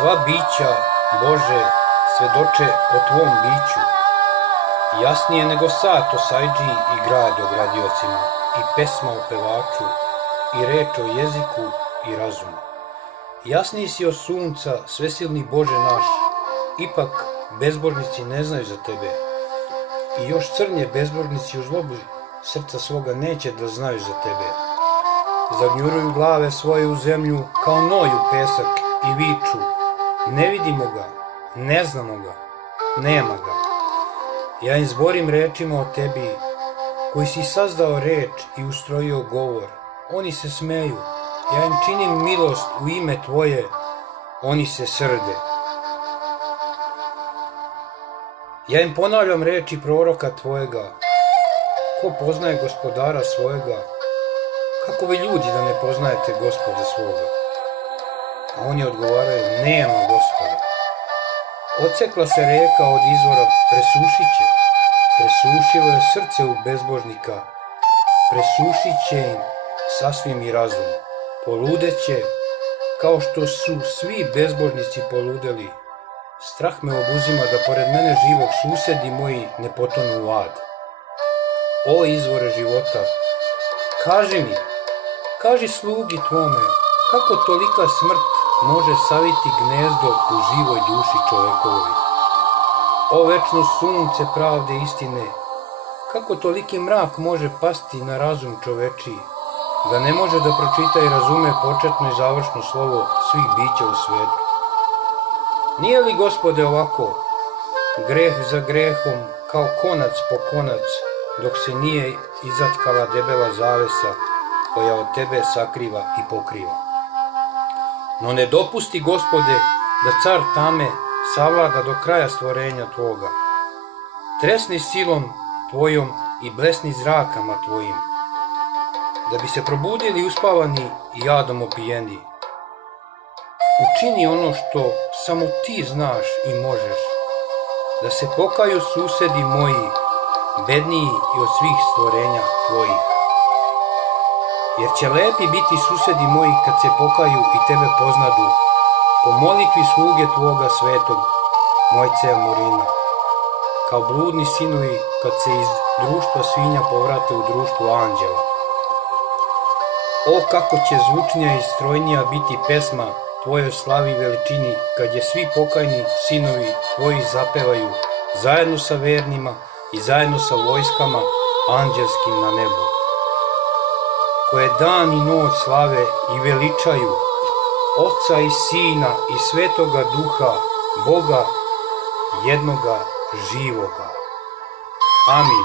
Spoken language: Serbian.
Sva bića, Bože, svedoče o Tvom biću, jasnije nego sat o sajđiji i grad o gradiocima, i pesma o pevaču, i reč o jeziku i razumu. Jasniji si od sunca, svesilni Bože naš, ipak bezbožnici ne znaju za Tebe. I još crnje bezbožnici u zlobi srca svoga neće da znaju za Tebe. Zagnjuruju glave svoje u zemlju kao noj u pesak i viču: ne vidimo ga, ne znamo ga, nema ga. Ja im zborim rečima o Tebi, koji si sazdao reč i ustrojio govor. Oni se smeju, ja im činim milost u ime Tvoje, oni se srde. Ja im ponavljam reči proroka Tvojega: ko poznaje gospodara svojega? Kako vi ljudi da ne poznajete Gospoda svoga? A oni odgovaraju: nema Gospoda. Odsekla se reka od izvora, presušit će. Presušilo je srce u bezbožnika, presušit će im sasvim i razum. Poludeće, kao što su svi bezbožnici poludeli. Strah me obuzima da pored mene živog susedi moji ne potonu u ad. O izvore života, kaži mi, kaži slugi Tvome, kako tolika smrt može saviti gnezdo u živoj duši čovekovi. O večno sunce pravde i istine, kako toliki mrak može pasti na razum čovečiji, da ne može da pročita i razume početno i završno slovo svih bića u svetu. Nije li, Gospode, ovako, greh za grehom, kao konac po konac, dok se nije izatkala debela zavesa koja od Tebe sakriva i pokriva? No ne dopusti, Gospode, da car tame savlada do kraja stvorenja Tvoga. Tresni silom Tvojom i blesni zrakama Tvojim, da bi se probudili uspavani i jadom opijeni. Učini ono što samo Ti znaš i možeš, da se pokaju susedi moji, bedniji i od svih stvorenja Tvojih. Jer će lepi biti susedi moji kad se pokaju i Tebe poznadu, po molitvi sluge Tvoga svetog, Mojceja Morina, kao bludni sinovi kad se iz društva svinja povrate u društvo anđela. O, kako će zvučnija i strojnija biti pesma Tvojoj slavi i veličini, kad je svi pokajni sinovi Tvoji zapevaju zajedno sa vernima i zajedno sa vojskama anđelskim na nebu, koje dan i noć slave i veličaju Oca i Sina i Svetoga Duha, Boga jednoga živoga. Amin.